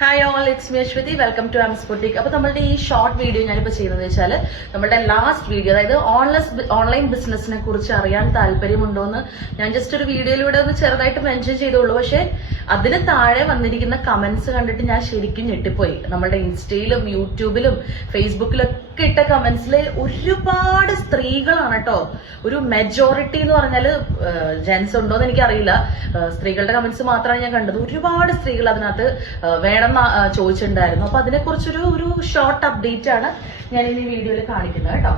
Hi all it's me Ashwathi welcome to Ams boutique അപ്പൊ നമ്മളുടെ ഈ ഷോർട്ട് വീഡിയോ ഞാനിപ്പോ ചെയ്യുന്നത് വെച്ചാൽ നമ്മുടെ ലാസ്റ്റ് വീഡിയോ അതായത് ഓൺലൈൻ ഓൺലൈൻ ബിസിനസിനെ കുറിച്ച് അറിയാൻ താല്പര്യമുണ്ടോ എന്ന് ഞാൻ ജസ്റ്റ് ഒരു വീഡിയോയിലൂടെ ഒന്ന് ചെറുതായിട്ട് മെൻഷൻ ചെയ്തോളൂ പക്ഷെ അതിന് താഴെ വന്നിരിക്കുന്ന കമന്റ്സ് കണ്ടിട്ട് ഞാൻ ശരിക്കും ഞെട്ടിപ്പോയി. നമ്മുടെ ഇൻസ്റ്റയിലും യൂട്യൂബിലും ഫേസ്ബുക്കിലൊക്കെ ഇട്ട കമന്റ്സിൽ ഒരുപാട് സ്ത്രീകളാണ് കേട്ടോ ഒരു മെജോറിറ്റി എന്ന് പറഞ്ഞാൽ ജെൻസ് ഉണ്ടോ എന്ന് എനിക്കറിയില്ല. സ്ത്രീകളുടെ കമന്റ്സ് മാത്രമാണ് ഞാൻ കണ്ടത്. ഒരുപാട് സ്ത്രീകൾ അതിനകത്ത് വേണം ചോദിച്ചിട്ടുണ്ടായിരുന്നു. അപ്പൊ അതിനെക്കുറിച്ചൊരു ഒരു ഷോർട്ട് അപ്ഡേറ്റ് ആണ് ഞാൻ ഇനി വീഡിയോയിൽ കാണിക്കുന്നത് കേട്ടോ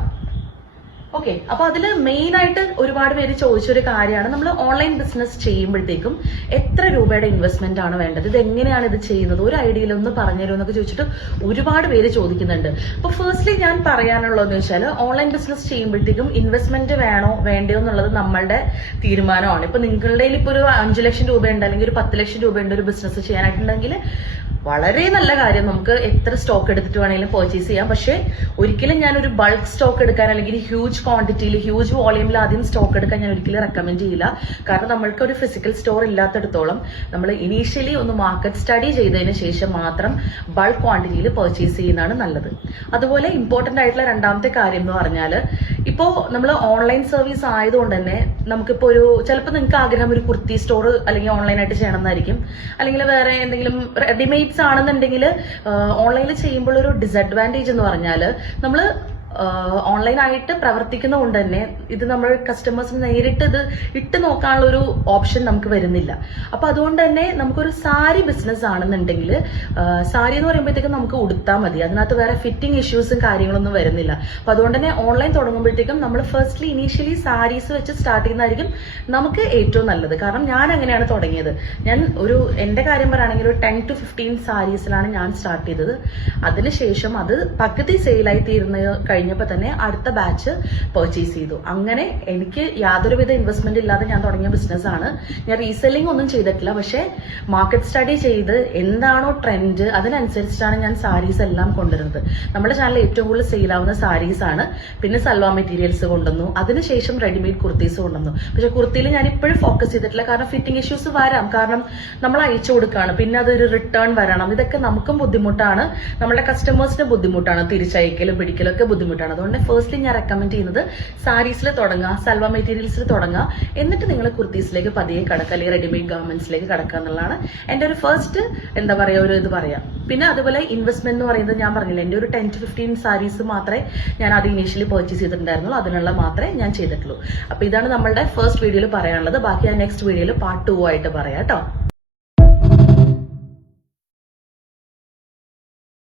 ഓക്കെ അപ്പൊ അതിൽ മെയിൻ ആയിട്ട് ഒരുപാട് പേര് ചോദിച്ചൊരു കാര്യമാണ്. നമ്മൾ ഓൺലൈൻ ബിസിനസ് ചെയ്യുമ്പോഴത്തേക്കും എത്ര രൂപയുടെ ഇൻവെസ്റ്റ്മെന്റ് ആണ് വേണ്ടത്? ഇത് എങ്ങനെയാണ് ഇത് ചെയ്യുന്നത്? ഒരു ഐഡിയയിൽ ഒന്ന് പറഞ്ഞുതരും എന്നൊക്കെ ചോദിച്ചിട്ട് ഒരുപാട് പേര് ചോദിക്കുന്നുണ്ട്. അപ്പൊ ഫസ്റ്റ്ലി ഞാൻ പറയാനുള്ളതെന്ന് വെച്ചാൽ ഓൺലൈൻ ബിസിനസ് ചെയ്യുമ്പോഴത്തേക്കും ഇൻവെസ്റ്റ്മെന്റ് വേണോ വേണ്ടോ എന്നുള്ളത് നമ്മളുടെ തീരുമാനമാണ്. ഇപ്പൊ നിങ്ങളുടെ ഇപ്പൊ ഒരു അഞ്ചു ലക്ഷം രൂപയുണ്ട് അല്ലെങ്കിൽ ഒരു പത്ത് ലക്ഷം രൂപയുണ്ട് ഒരു ബിസിനസ് ചെയ്യാനായിട്ടുണ്ടെങ്കിൽ വളരെ നല്ല കാര്യം നമുക്ക് എത്ര സ്റ്റോക്ക് എടുത്തിട്ട് വേണമെങ്കിലും പർച്ചേസ് ചെയ്യാം. പക്ഷെ ഒരിക്കലും ഞാൻ ഒരു ബൾക്ക് സ്റ്റോക്ക് എടുക്കാൻ അല്ലെങ്കിൽ ഹ്യൂജ് ക്വാണ്ടിറ്റിയിൽ ഹ്യൂജ് വോളിയൂമിൽ ആദ്യം സ്റ്റോക്ക് എടുക്കാൻ ഞാൻ ഒരിക്കലും റെക്കമെൻഡ് ചെയ്യില്ല. കാരണം നമ്മൾക്ക് ഒരു ഫിസിക്കൽ സ്റ്റോർ ഇല്ലാത്തടത്തോളം നമ്മൾ ഇനീഷ്യലി ഒന്ന് മാർക്കറ്റ് സ്റ്റഡി ചെയ്തതിന് ശേഷം മാത്രം ബൾക്ക് ക്വാണ്ടിറ്റിയിൽ പർച്ചേസ് ചെയ്യുന്നതാണ് നല്ലത്. അതുപോലെ ഇമ്പോർട്ടന്റ് ആയിട്ടുള്ള രണ്ടാമത്തെ കാര്യം എന്ന് പറഞ്ഞാൽ ഇപ്പോൾ നമ്മൾ ഓൺലൈൻ സർവീസ് ആയതുകൊണ്ട് തന്നെ നമുക്കിപ്പോൾ ഒരു ചിലപ്പോൾ നിങ്ങൾക്ക് ആഗ്രഹം ഒരു കുർത്തി സ്റ്റോർ അല്ലെങ്കിൽ ഓൺലൈനായിട്ട് ചെയ്യണം എന്നായിരിക്കും. അല്ലെങ്കിൽ വേറെ എന്തെങ്കിലും റെഡിമെയ്ഡ്സ് ആണെന്നുണ്ടെങ്കിൽ ഓൺലൈനിൽ ചെയ്യുമ്പോൾ ഒരു ഡിസഡ്വാന്റേജ് എന്ന് പറഞ്ഞാൽ നമ്മൾ ഓൺലൈനായിട്ട് പ്രവർത്തിക്കുന്ന കൊണ്ട് തന്നെ ഇത് നമ്മൾ കസ്റ്റമേഴ്സിന് നേരിട്ട് ഇത് ഇട്ട് നോക്കാനുള്ള ഒരു ഓപ്ഷൻ നമുക്ക് വരുന്നില്ല. അപ്പൊ അതുകൊണ്ട് തന്നെ നമുക്കൊരു സാരി ബിസിനസ് ആണെന്നുണ്ടെങ്കിൽ സാരി എന്ന് പറയുമ്പോഴത്തേക്കും നമുക്ക് ഉടുത്താൽ മതി. അതിനകത്ത് വേറെ ഫിറ്റിംഗ് ഇഷ്യൂസും കാര്യങ്ങളൊന്നും വരുന്നില്ല. അപ്പൊ അതുകൊണ്ട് തന്നെ ഓൺലൈൻ തുടങ്ങുമ്പോഴത്തേക്കും നമ്മൾ ഫസ്റ്റ്ലി ഇനീഷ്യലി സാരീസ് വെച്ച് സ്റ്റാർട്ട് ചെയ്യുന്നതായിരിക്കും നമുക്ക് ഏറ്റവും നല്ലത്. കാരണം ഞാൻ അങ്ങനെയാണ് തുടങ്ങിയത്. ഞാൻ ഒരു എന്റെ കാര്യം പറയുകയാണെങ്കിൽ ഒരു ടെൻ ടു ഫിഫ്റ്റീൻ സാരീസിലാണ് ഞാൻ സ്റ്റാർട്ട് ചെയ്തത്. അതിനുശേഷം അത് പകുതി സെയിലായി തീർന്ന കഴിഞ്ഞപ്പോൾ തന്നെ അടുത്ത ബാച്ച് പർച്ചേസ് ചെയ്തു. അങ്ങനെ എനിക്ക് യാതൊരുവിധ ഇൻവെസ്റ്റ്മെന്റ് ഇല്ലാതെ ഞാൻ തുടങ്ങിയ ബിസിനസ് ആണ്. ഞാൻ റീസെല്ലിംഗ് ഒന്നും ചെയ്തിട്ടില്ല. പക്ഷേ മാർക്കറ്റ് സ്റ്റഡി ചെയ്ത് എന്താണോ ട്രെൻഡ് അതിനനുസരിച്ചിട്ടാണ് ഞാൻ സാരീസ് എല്ലാം കൊണ്ടുവരുന്നത്. നമ്മുടെ ചാനലിൽ ഏറ്റവും കൂടുതൽ സെയിൽ ആവുന്ന സാരീസ് ആണ്. പിന്നെ സൽവാ മെറ്റീരിയൽസ് കൊണ്ടുവന്നു. അതിനുശേഷം റെഡിമെയ്ഡ് കുർത്തീസ് കൊണ്ടുവന്നു. പക്ഷെ കുർത്തിയിൽ ഞാൻ ഇപ്പോഴും ഫോക്കസ് ചെയ്തിട്ടില്ല. കാരണം ഫിറ്റിംഗ് ഇഷ്യൂസ് വരാം. കാരണം നമ്മൾ അയച്ചു കൊടുക്കുകയാണ്. പിന്നെ അതൊരു റിട്ടേൺ വരണം. ഇതൊക്കെ നമുക്കും ബുദ്ധിമുട്ടാണ്. നമ്മുടെ കസ്റ്റമേഴ്സിന് ബുദ്ധിമുട്ടാണ്. തിരിച്ചയക്കലും പിടിക്കലും ഒക്കെ ബുദ്ധിമുട്ടാണ്. അതുകൊണ്ട് ഫസ്റ്റ്ലി ഞാൻ റെക്കമെൻഡ് ചെയ്യുന്നത് സാരീസിൽ തുടങ്ങുക സൽവ മെറ്റീരിയൽസിൽ തുടങ്ങുക. എന്നിട്ട് നിങ്ങൾ കുർത്തീസിലേക്ക് പതിയെ കടക്കുക അല്ലെങ്കിൽ റെഡിമെയ്ഡ് ഗാർമെന്റ്സിലേക്ക് കടക്കുക എന്നുള്ളതാണ് എന്റെ ഒരു ഫസ്റ്റ് എന്താ പറയുക ഒരു ഇത് പറയാം. പിന്നെ അതുപോലെ ഇൻവെസ്റ്റ്മെന്റ് എന്ന് പറയുന്നത് ഞാൻ പറഞ്ഞില്ല എന്റെ ഒരു ടെൻ ടു ഫിഫ്റ്റീൻ സാരീസ് മാത്രമേ ഞാൻ അത് ഇനീഷ്യലി പർച്ചേസ് ചെയ്തിട്ടുണ്ടായിരുന്നുള്ളൂ. അതിനുള്ള മാത്രമേ ഞാൻ ചെയ്തിട്ടുള്ളൂ. അപ്പൊ ഇതാണ് നമ്മുടെ ഫസ്റ്റ് വീഡിയോയിൽ പറയാനുള്ളത്. ബാക്കി ഞാൻ നെക്സ്റ്റ് വീഡിയോയിൽ പാർട്ട് ടു ആയിട്ട് പറയാം കേട്ടോ.